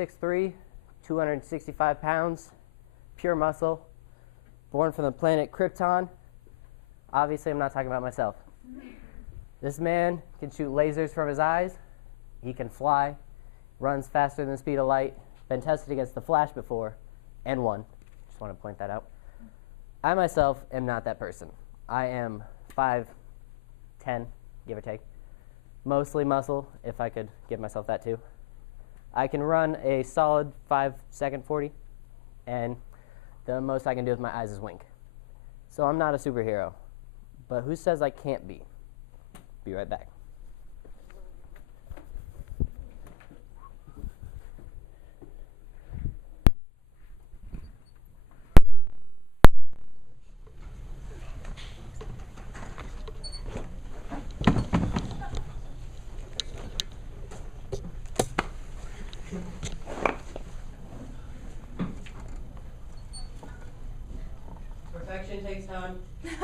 6'3", 265 pounds, pure muscle, born from the planet Krypton. Obviously, I'm not talking about myself. This man can shoot lasers from his eyes. He can fly, runs faster than the speed of light, been tested against the Flash before, and won. Just want to point that out. I myself am not that person. I am 5'10", give or take. Mostly muscle, if I could give myself that too. I can run a solid 5-second 40, and the most I can do with my eyes is wink. So I'm not a superhero, but who says I can't be? Be right back. Perfection takes time. Those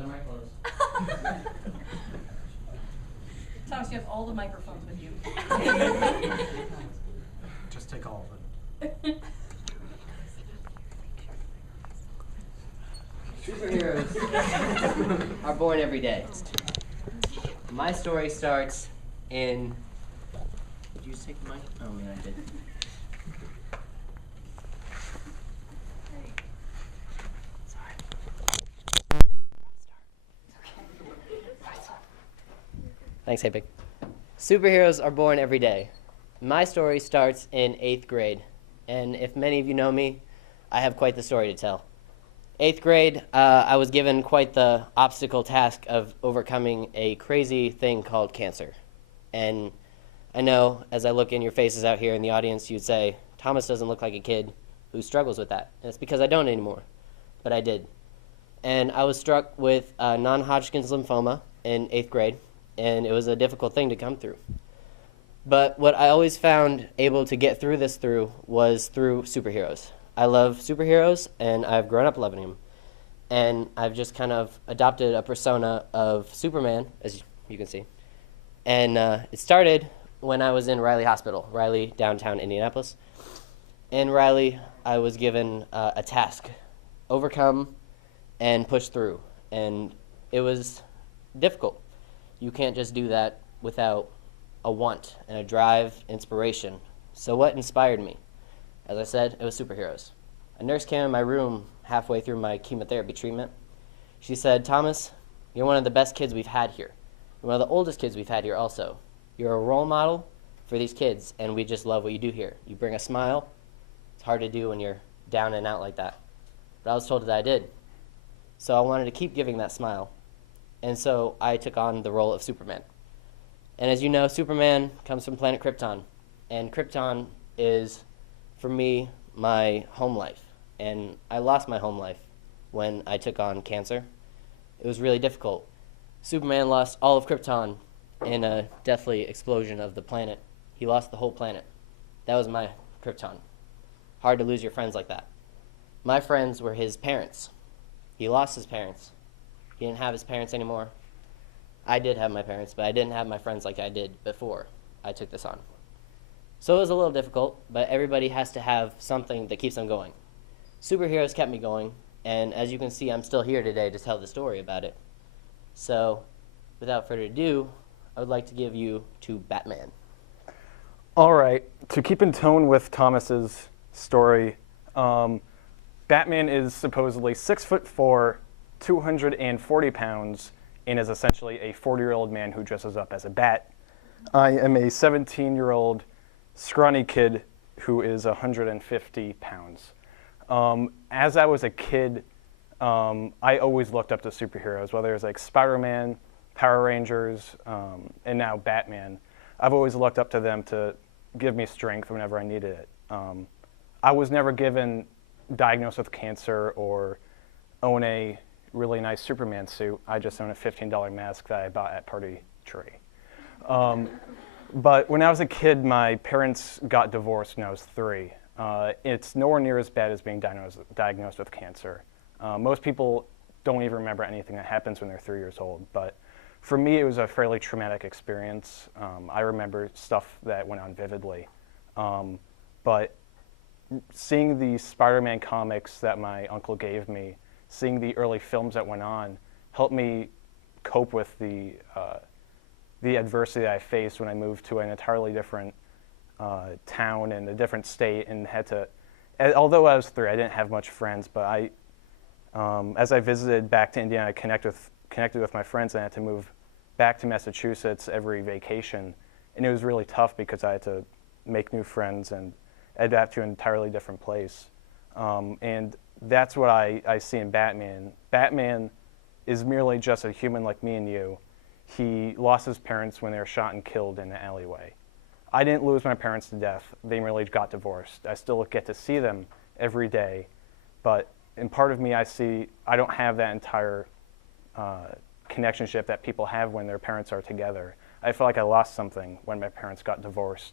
are my clothes. Thomas, you have all the microphones with you. Just take all of it. Superheroes are born every day. My story starts in... Did you just take the mic? Oh, man, I did. Sorry. Thanks, Hey Pig. Superheroes are born every day. My story starts in 8th grade. And if many of you know me, I have quite the story to tell. 8th grade, I was given quite the obstacle task of overcoming a crazy thing called cancer. And I know, as I look in your faces out here in the audience, you'd say, Thomas doesn't look like a kid who struggles with that. And it's because I don't anymore, but I did. And I was struck with non-Hodgkin's lymphoma in 8th grade, and it was a difficult thing to come through. But what I always found able to get through this was through superheroes. I love superheroes, and I've grown up loving them. And I've just kind of adopted a persona of Superman, as you can see. And it started when I was in Riley Hospital, Riley, downtown Indianapolis. In Riley, I was given a task, overcome and push through. And it was difficult. You can't just do that without a want and a drive, inspiration. So what inspired me? As I said, it was superheroes. A nurse came in my room halfway through my chemotherapy treatment. She said, Thomas, you're one of the best kids we've had here. You're one of the oldest kids we've had here also. You're a role model for these kids, and we just love what you do here. You bring a smile. It's hard to do when you're down and out like that. But I was told that I did. So I wanted to keep giving that smile. And so I took on the role of Superman. And as you know, Superman comes from planet Krypton. And Krypton is, for me, my home life. And I lost my home life when I took on cancer. It was really difficult. Superman lost all of Krypton in a deathly explosion of the planet. He lost the whole planet. That was my Krypton. Hard to lose your friends like that. My friends were his parents. He lost his parents. He didn't have his parents anymore. I did have my parents, but I didn't have my friends like I did before I took this on. So it was a little difficult, but everybody has to have something that keeps them going. Superheroes kept me going, and as you can see, I'm still here today to tell the story about it. So, without further ado, I would like to give you to Batman. All right, to keep in tone with Thomas's story, Batman is supposedly 6'4", 240 pounds, and is essentially a 40-year-old man who dresses up as a bat. I am a 17-year-old scrawny kid who is 150 pounds. As I was a kid, I always looked up to superheroes, whether it's like Spider-Man, Power Rangers, and now Batman. I've always looked up to them to give me strength whenever I needed it. I was never diagnosed with cancer or own a really nice Superman suit. I just own a $15 mask that I bought at Party Tree. But when I was a kid, my parents got divorced when I was 3. It's nowhere near as bad as being diagnosed with cancer. Most people don't even remember anything that happens when they're 3 years old, but for me, it was a fairly traumatic experience. I remember stuff that went on vividly, but seeing the Spider-Man comics that my uncle gave me, seeing the early films that went on, helped me cope with the adversity that I faced when I moved to an entirely different town and a different state, and had to. Although I was 3, I didn't have much friends, but as I visited back to Indiana, I connected with my friends, and I had to move back to Massachusetts every vacation, and it was really tough because I had to make new friends and adapt to an entirely different place. And that's what I see in Batman. Batman is merely just a human like me and you. He lost his parents when they were shot and killed in an alleyway. I didn't lose my parents to death. They merely got divorced. I still get to see them every day, but in part of me, I don't have that entire connectionship that people have when their parents are together. I feel like I lost something when my parents got divorced.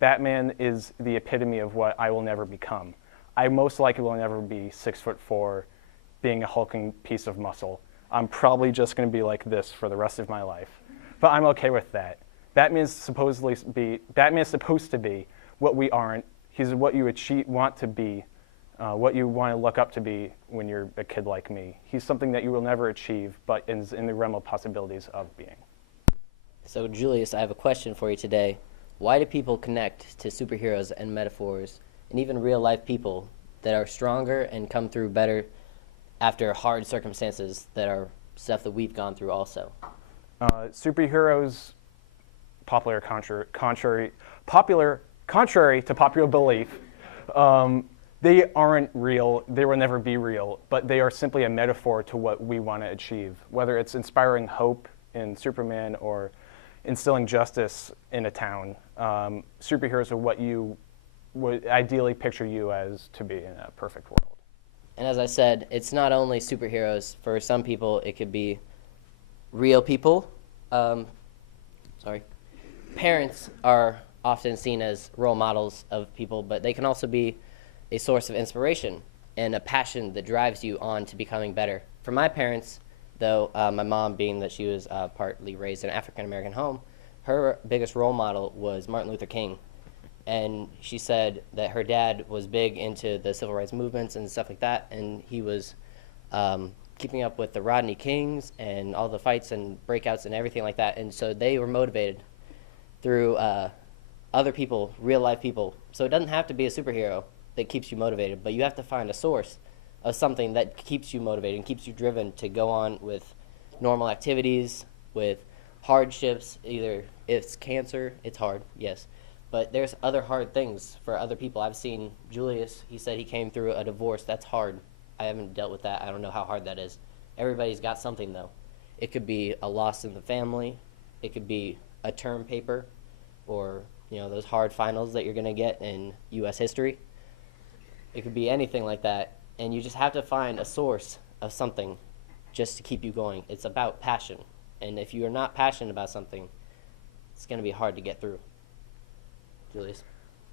Batman is the epitome of what I will never become. I most likely will never be 6'4", being a hulking piece of muscle. I'm probably just going to be like this for the rest of my life, but I'm okay with that. Batman is supposed to be what we aren't. He's what you want to be, what you want to look up to be when you're a kid like me. He's something that you will never achieve, but is in the realm of possibilities of being. So, Julius, I have a question for you today. Why do people connect to superheroes and metaphors and even real-life people that are stronger and come through better after hard circumstances that are stuff that we've gone through also? Superheroes, contrary to popular belief, they aren't real. They will never be real, but they are simply a metaphor to what we want to achieve, whether it's inspiring hope in Superman or instilling justice in a town. Superheroes are what you would ideally picture you as to be in a perfect world. And as I said, it's not only superheroes. For some people, it could be real people. Parents are often seen as role models of people, but they can also be a source of inspiration and a passion that drives you on to becoming better. For my parents, though, my mom, being that she was partly raised in an African-American home, her biggest role model was Martin Luther King. And she said that her dad was big into the civil rights movements and stuff like that, and he was keeping up with the Rodney Kings and all the fights and breakouts and everything like that. And so they were motivated through other people, real-life people. So it doesn't have to be a superhero that keeps you motivated, but you have to find a source of something that keeps you motivated and keeps you driven to go on with normal activities, with hardships. Either if it's cancer, it's hard, yes. But there's other hard things for other people. I've seen Julius, he said he came through a divorce. That's hard. I haven't dealt with that. I don't know how hard that is. Everybody's got something, though. It could be a loss in the family. It could be a term paper or, those hard finals that you're going to get in U.S. history. It could be anything like that. And you just have to find a source of something just to keep you going. It's about passion. And if you are not passionate about something, it's going to be hard to get through. Julius?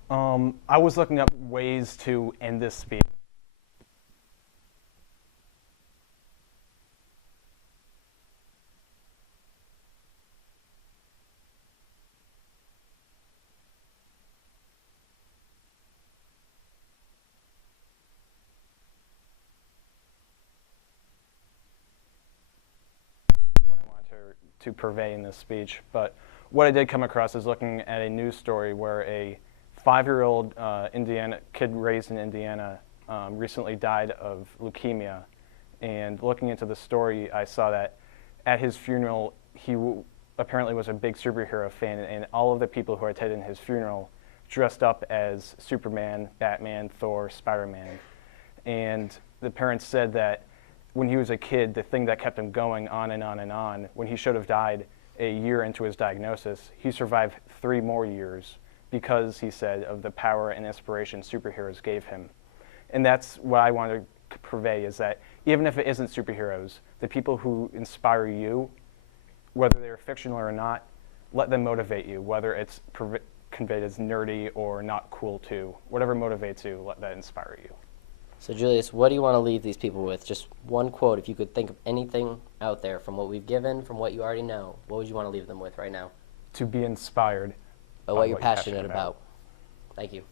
I was looking up ways to end this speech. What I wanted to purvey in this speech, but what I did come across is looking at a news story where a 5-year-old Indiana kid raised in Indiana recently died of leukemia. And looking into the story, I saw that at his funeral, he apparently was a big superhero fan, and all of the people who attended his funeral dressed up as Superman, Batman, Thor, Spider-Man. And the parents said that when he was a kid, the thing that kept him going on and on and on, when he should have died a year into his diagnosis, he survived 3 more years because, he said, of the power and inspiration superheroes gave him. And that's what I want to purvey, is that even if it isn't superheroes, the people who inspire you, whether they're fictional or not, let them motivate you, whether it's conveyed as nerdy or not cool too. Whatever motivates you, let that inspire you. So, Julius, what do you want to leave these people with? Just one quote. If you could think of anything out there from what we've given, from what you already know, what would you want to leave them with right now? To be inspired By what you're passionate about. Thank you.